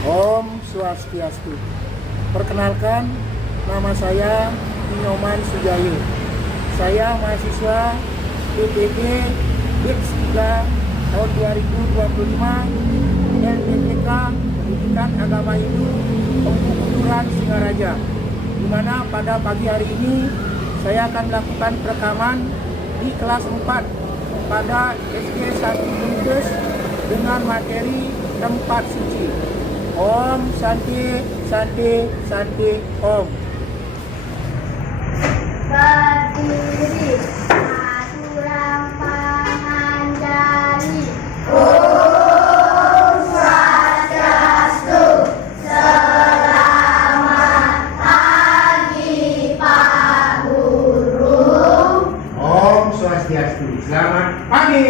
Om Swastiastu. Perkenalkan, nama saya Nyoman Sujayu. Saya mahasiswa PPP BIPS 3 tahun 2025 LPPK Pendidikan Agama Hindu Pembukuran Singaraja, di mana pada pagi hari ini saya akan melakukan perekaman di kelas 4 pada SD 1 Bungkus dengan materi tempat suci. Om Santi Santi Santi Om. Berdiri, aturan panganjali. Om Swastiastu. Selamat pagi Pak Guru. Om Swastiastu. Selamat pagi.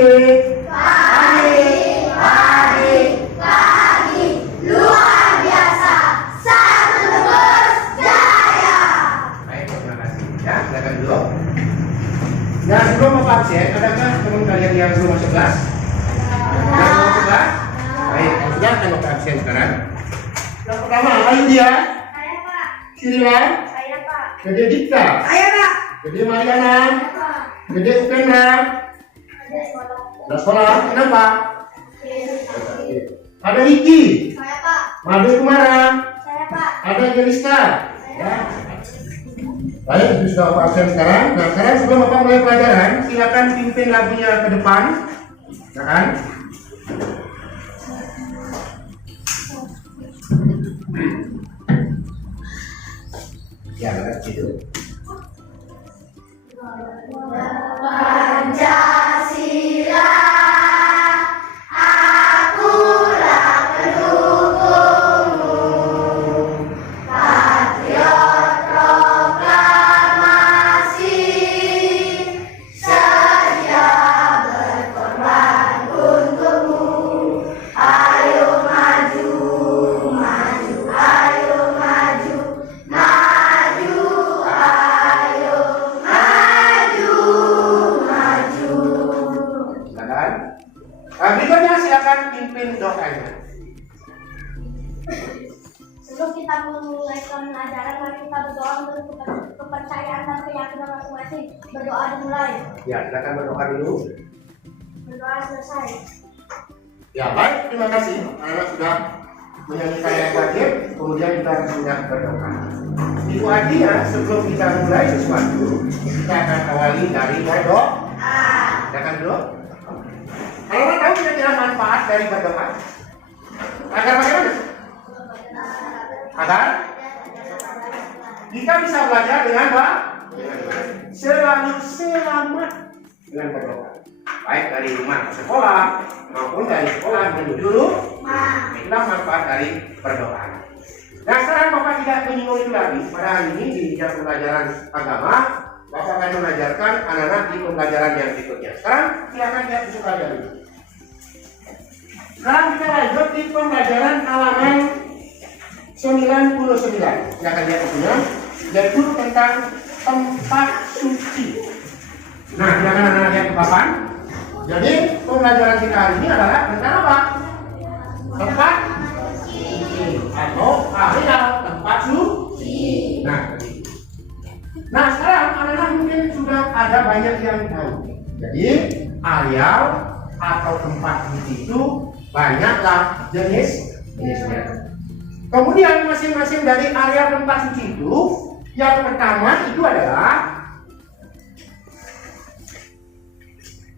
Luar biasa. Satu berjaya. Baik, terima kasih. Ya, silakan dulu. Nah, sebelum Bapak absen, adakah teman kalian yang belum masuk kelas? Yang belum masuk kelas? Baik, silakan Bapak absen sekarang. Yang pertama, ayo dia. Saya Pak. Sirila. Saya Pak. Gede Dikta. Saya Pak. Gede Mariana. Pak. Gede Upendra. Ada sekolah. Kenapa? Ada Riki. Saya Pak. Made Kumara. Saya Pak. Ada Gelista. Ya. Baik, itu sudah Bapak absen sekarang. Nah, sekarang sebelum Bapak mulai pelajaran, silakan pimpin lagunya ke depan. Silakan. Ya, gitu. Pancasila, akulah pendukungmu. Patriot proklamasi, sedia berkorban untukmu. Ayo maju, maju, ayo maju, maju, ayo maju, maju. Silakan. Nah, berikutnya silakan pimpin doanya. Sebelum kita memulai pembelajaran, mari kita berdoa menurut kepercayaan dan keyakinan masing-masing. Berdoa dimulai. Ya, silakan berdoa dulu. Berdoa selesai. Ya, baik, terima kasih. Anak sudah menyanyikan yang wajib, kemudian kita sudah berdoa. Itu artinya sebelum kita mulai sesuatu, kita akan awali dari berdoa. Silakan dulu. Kalau orang tahu kira-kira manfaat dari berdoa, agar bagaimana? Agar kita bisa belajar dengan baik, selalu selamat dengan berdoa. Baik dari rumah ke sekolah maupun dari sekolah menuju rumah. Itulah manfaat dari berdoa. Nah, sekarang Bapak tidak menyinggung itu lagi. Pada hari ini di jam pembelajaran agama, Bapak akan mengajarkan anak-anak di pembelajaran yang berikutnya. Sekarang silakan lihat buku kalian dulu. Sekarang kita lanjut di pembelajaran halaman 99. Silakan lihat bukunya, yaitu tentang tempat suci. Nah, silakan anak-anak lihat ke papan. Jadi pembelajaran kita hari ini adalah tentang apa? Tempat suci atau areal tempat suci. Nah, sekarang anak-anak mungkin sudah ada banyak yang tahu. Jadi areal atau tempat suci itu banyaklah jenisnya. Kemudian masing-masing dari area tempat suci itu, yang pertama itu adalah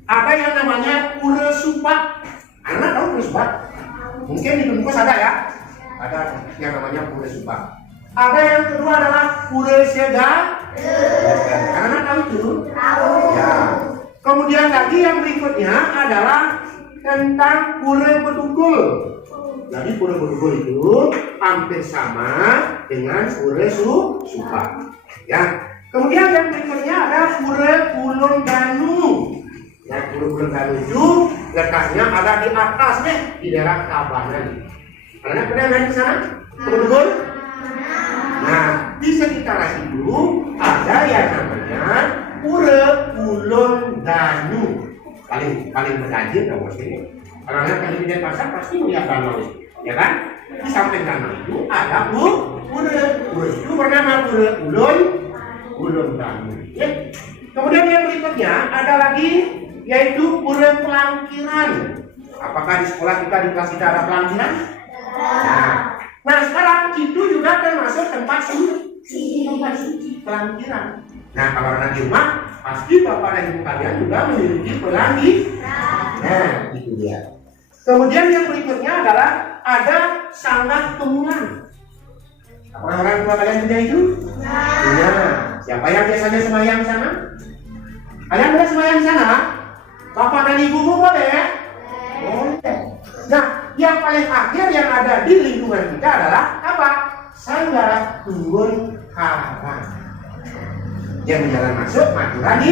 ada yang namanya pura supak. Anak tahu pura supak? Mungkin di bungkus ada ya. Ada yang namanya pura supak. Ada yang kedua adalah pura seda. Anak tahu itu? Tahu. Ya. Kemudian lagi yang berikutnya adalah tentang pura bedugul. Jadi pura bedugul itu hampir sama dengan pura supak. Ya. Kemudian yang berikutnya ada pura Kulon Danu. Yang Kulon Danu itu letaknya ada di atas nih, di daerah Tabanan. Karena pernah main ke sana? Bedugul? Nah, di sekitar itu ada yang namanya pura Kulon Danu. Paling berlanjut dong mas ini. Karena kali di pasar pasti melihat danau ini, ya kan? Di samping kanan itu ada pura itu bernama pura ulun bangun. Ya. Kemudian yang berikutnya ada lagi yaitu pura pelangkiran. Apakah di sekolah kita di kelas kita ada pelangkiran? Nah sekarang itu juga termasuk tempat suci pelangkiran. Nah kalau anak di rumah pasti bapak dan ibu kalian juga memiliki pelangkiran. Nah itu dia. Kemudian yang berikutnya adalah ada sangat kemulan. Apakah orang tua kalian punya itu? Punya. Siapa yang biasanya sembahyang di sana? Kalian boleh sembahyang di sana? Bapak dan ibumu boleh? Boleh. Nah, yang paling akhir yang ada di lingkungan kita adalah apa? Sanggar turun karang. Yang jalan masuk Madura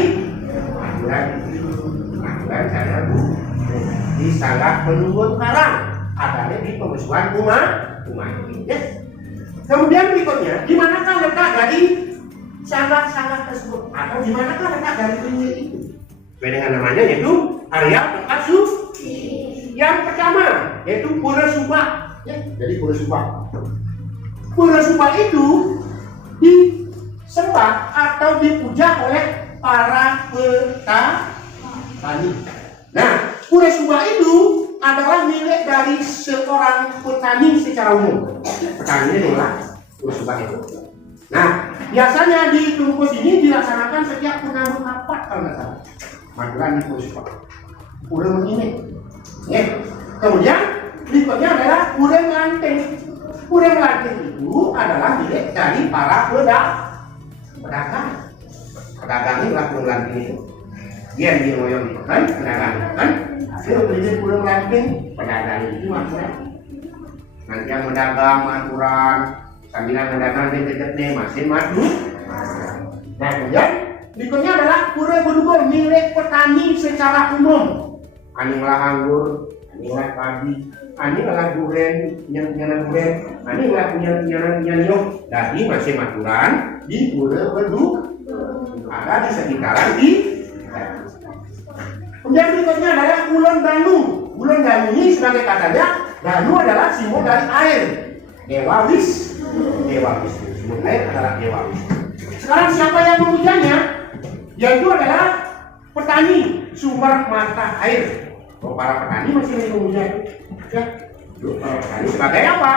saya di sanggar penunggun karang. Adanya di pemusuhan rumah ini. Yes. Kemudian berikutnya, di manakah letak dari sanggar-sanggar tersebut? Atau di manakah letak dari pinggir itu? Sesuai dengan namanya yaitu area tempat suci. Yang pertama yaitu Pura Subak. Ya, jadi Pura Subak. Pura Subak itu disembah atau dipuja oleh para petani. Nah, Pura Subak itu adalah milik dari seorang petani secara umum. Petani ini adalah Pura Subak itu. Nah, biasanya di Tungkus ini dilaksanakan setiap purnama kapat kalau nggak salah. Magelang di Pura Subak. Pura Menginit. Kemudian berikutnya adalah Pura Melanteng. Pura Melanteng itu adalah milik dari para pedagang. Pedagang ini adalah Pura Melanteng itu. Dia yang ngoyong itu kan, pedagang kan. Hasil beli Pura Melanteng, pedagang itu maksudnya. Nanti yang mendagang aturan, sambilan mendagang deket-deket masih madu. Nah kemudian berikutnya adalah Pura Bedugul milik petani secara umum. Ani ngolah anggur, ani ngolah padi, ani ngolah duren, nyana duren, ani ngolah nyana nyok. Jadi masih maturan di Pura Bedugul. Ada di sekitaran di. Kemudian berikutnya adalah Ulun Danu. Ulun Danu ini sebagai katanya, Danu adalah simbol dari air. Dewa Wisnu. Simbol air adalah Dewa Wisnu. Sekarang siapa yang memujanya? Yaitu adalah petani sumber mata air. Para petani masih memuja itu. Ya. Para petani sebagai apa?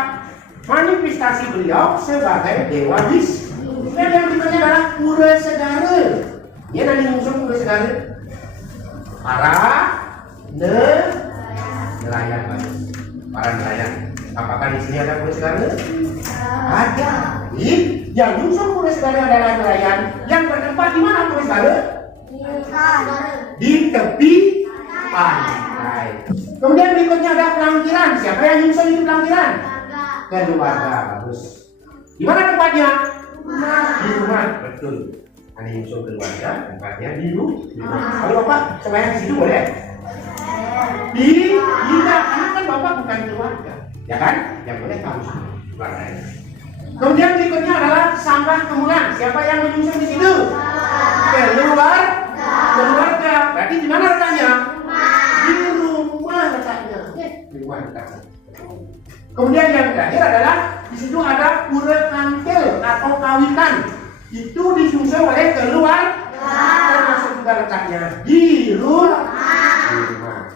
Manifestasi beliau sebagai Dewa Wisnu. Dan yang berikutnya adalah Pura Segara. Dia dari musuh Pura Segara. Para nelayan. Para nelayan. Apakah di sini ada Pura Segara? Ada. Yang musuh Pura Segara adalah nelayan. Yang bertempat di mana Pura Segara? Di tepi pantai. Kemudian berikutnya ada pelangkiran. Siapa yang nyusun itu pelangkiran? Keluarga. Bagus. Di mana tempatnya? Di rumah. Betul. Ada nyusun keluarga. Tempatnya di rumah. Kalau bapak sembahyang di situ boleh? Tidak. Karena kan bapak bukan keluarga. Ya kan? Yang boleh harus keluarga. Kemudian berikutnya adalah Sanggar Kemulan. Siapa yang menyusun di situ? Keluarga. Berarti di mana letaknya? Di rumah letaknya. Di rumah letaknya. Kemudian yang terakhir adalah di situ ada Pura Kantil atau kawitan. Itu disusun oleh keluarga. Termasuk juga letaknya di rumah.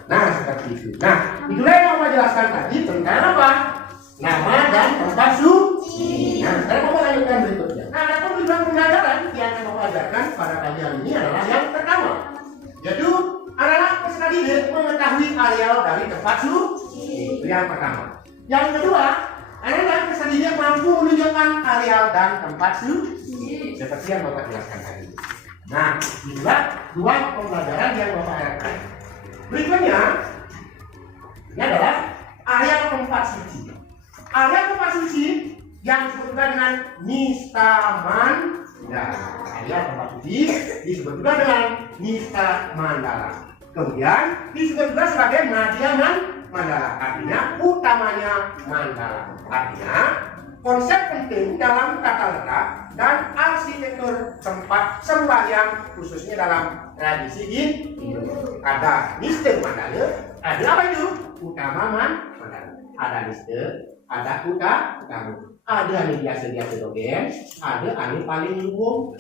Nah seperti itu. Nah itulah yang Bapak jelaskan tadi tentang apa? Nama dan tempat suci. Nah sekarang Bapak lanjutkan berikutnya. Nah ada pemberian pembelajaran yang akan Bapak ajarkan pada kalian ini adalah yang pertama, yaitu anak-anak peserta didik mengetahui areal dari tempat suci. Itu yang pertama. Yang kedua, anak-anak peserta didik mampu menunjukkan areal dan tempat suci seperti yang Bapak jelaskan tadi. Nah inilah dua pembelajaran yang Bapak harapkan. Berikutnya ini adalah areal tempat suci. Area tempat suci yang disebut juga dengan Nista Mandala. Area tempat suci disebut juga dengan Nista Mandala. Kemudian disebut juga sebagai Nadia Mandala. Artinya utamanya Mandala. Artinya konsep penting dalam tata letak dan arsitektur tempat sembahyang khususnya dalam tradisi Hindu. Ada Nista Mandala, ada apa itu? Utama Mandala. ada liste, ada utama. Ada anu biasa-biasa dogen, ada anu paling umum.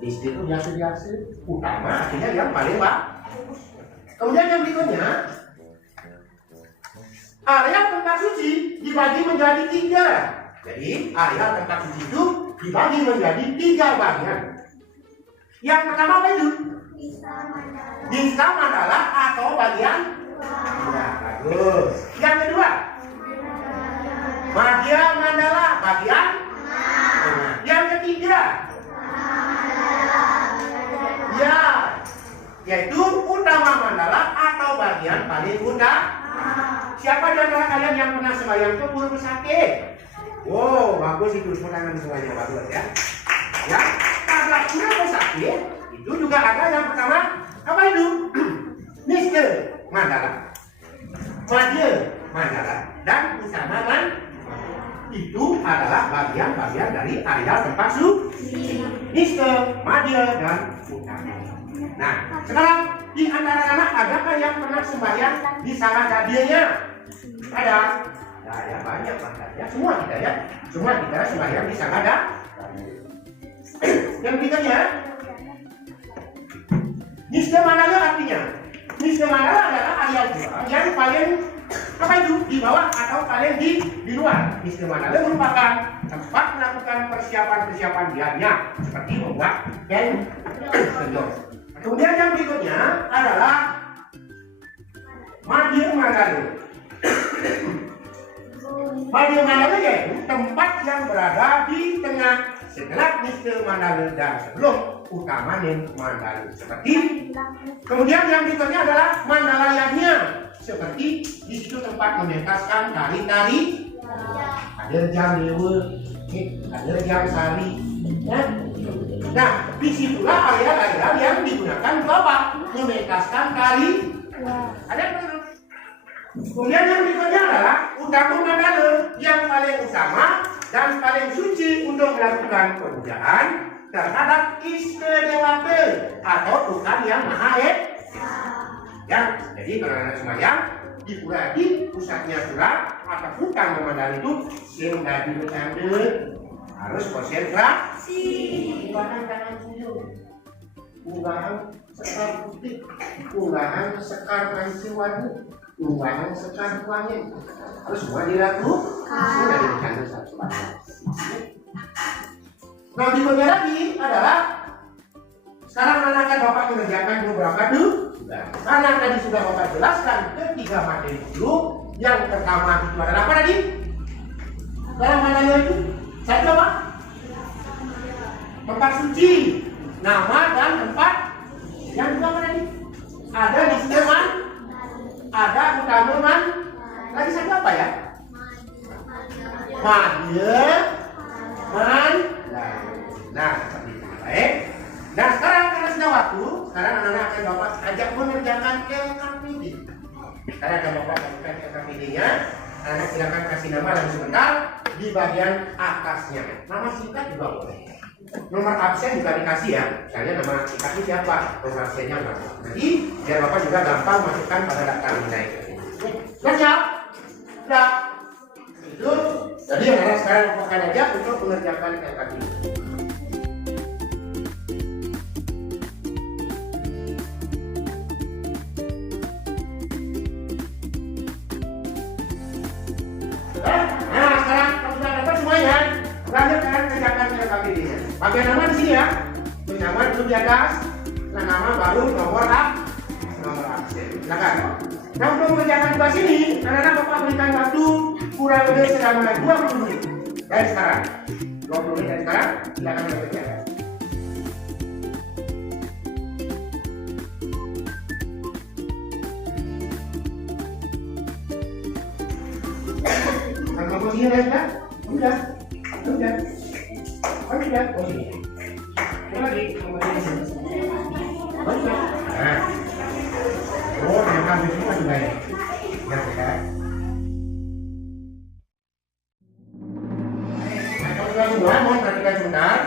Liste itu biasa-biasa, utama artinya yang paling bagus. Kemudian yang berikutnya, area tempat suci dibagi menjadi 3. Jadi area tempat suci itu dibagi menjadi 3 bagian. Yang pertama apa itu? Dista mandala atau bagian? Ya, bagus. Yang kedua, Madhya mandala bagian? Yang ketiga, ya, yaitu utama mandala atau bagian paling utama. Siapa di antara kalian yang pernah sembahyang ke Pura Besakih? Wow, bagus itu, tangan semuanya bagus ya. Ya, pada Pura Besakih itu juga ada yang pertama apa itu? Niste mandala, Madhya mandala, dan utama mandala. Itu adalah bagian-bagian dari area tempat suci. Niste, Madhya, dan utama. Nah, sekarang di antara anak adakah yang pernah sembahyang di salah jadinya? Ada. Nah, ya banyak makanya. Semua kita ya. Semua kita sembahyang di salah jadinya. Yang berikutnya, Niste mandala artinya. Niste mandala adalah area yang paling apa itu di bawah atau paling di luar. Niste mandala merupakan tempat melakukan persiapan-persiapan dianya seperti membuat dan kendor. Kemudian yang berikutnya adalah Madhya mandala. Madhya mandala yaitu tempat yang berada di tengah setelah Niste mandala dan sebelum utama mandala. Seperti kemudian yang berikutnya adalah mandala yagnya. Seperti di situ tempat mementaskan tari-tari. Ada jam lewe, ada jam sari. Nah, disitulah area-area yang digunakan untuk apa? Mementaskan tari. Ada betul. Kemudian yang berikutnya adalah utama mandala yang paling utama dan paling suci untuk melakukan pemujaan terhadap Iste Dewata atau Tuhan yang Maha Esa. Ya, jadi kalau anak sembahyang di pura di pusatnya pura atau bukan memandang itu sehingga bercanda harus konsentrasi. Unggahan tangan tunjuk, unggahan sekar putih, unggahan sekar mansi warni, unggahan sekar wangi harus semua dilakukan. Sudah bercanda satu lagi. Nah, berikutnya lagi adalah sekarang anak Bapak mengerjakan beberapa sudah. Karena tadi sudah Bapak jelaskan ketiga materi itu. Yang pertama itu adalah apa tadi? Sekarang mandala itu satu apa? Tempat suci, nama dan tempat. Yang kedua apa tadi? Ada Niste man, ada utama man. Lagi satu apa ya? Madhya mandala. Nah, seperti itu. Baik. Nah, sekarang karena sudah waktu, sekarang anak-anak akan Bapak ajak mengerjakan LKPD. Sekarang akan Bapak lakukan LKPD-nya. Anak silakan kasih nama dan sebentar di bagian atasnya. Nama singkat juga boleh. Nomor absen juga dikasih ya. Misalnya nama singkatnya siapa, nomor absennya berapa. Jadi biar Bapak juga gampang masukkan pada daftar nilai. Sudah siap? Sudah. Itu. Jadi anak sekarang Bapak akan ajak untuk mengerjakan LKPD. Nah, sekarang kalau sudah dapat semuanya, lanjutkan kerjakan LKPD-nya. Bagian nama di sini ya. Nama duduk di atas, nama baru nomor absen. Silakan. Nah, untuk mengerjakan tugas ini, karena Bapak berikan waktu kurang lebih selama 20 menit dari sekarang. 20 menit dari sekarang, silakan mengerjakan. Kamu sini ya? Udah. Oh sini. Lagi. Nah. Oh, yang kamu itu masih baik. Ya, kan? Nah, kalau semua mohon perhatikan sebentar.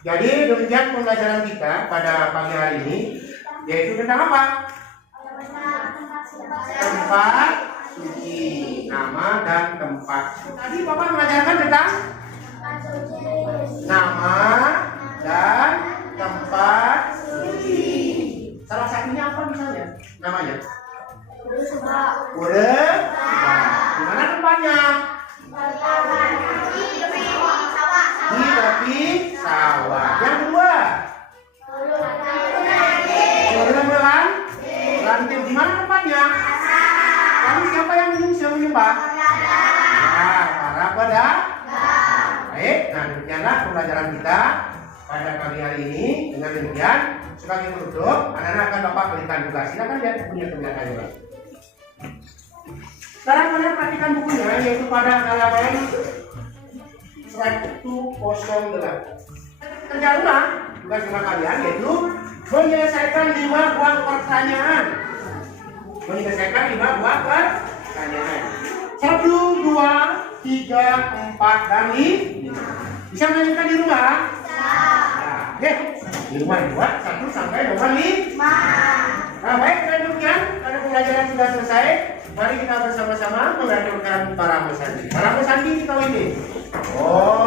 Jadi demikian pembelajaran kita pada pagi hari ini, yaitu tentang apa? Tempat suci. Nama dan tempat. Tadi Bapak mengajarkan tentang nama dan tempat suci. Salah satunya apa misalnya? Namanya? Pura. Di mana tempatnya? Di tepi sawah. Yang kedua? Bulan lantai. Di mana tempatnya? Lalu siapa yang menyembah? Nah, para pedagang. Baik, nah demikianlah pembelajaran kita pada pagi hari ini. Dengan demikian, sebagai penutup, anak-anak akan Bapak berikan tugas. Silakan lihat bukunya kelihatannya, Pak. Sekarang kalian perhatikan bukunya, yaitu pada halaman 108. Kerja rumah tugas rumah kalian yaitu menyelesaikan 5 buah pertanyaan. Menyelesaikan 5 buah pertanyaan. 1, 2, 3, 4, dan 5. Bisa melanjutkan di rumah? Nah, oke. Di rumah dibuat 1 sampai nomor 5. Nah, baik, demikian karena pembelajaran sudah selesai. Mari kita bersama-sama mengaturkan para sandi. Para sandi kita ini. Oh.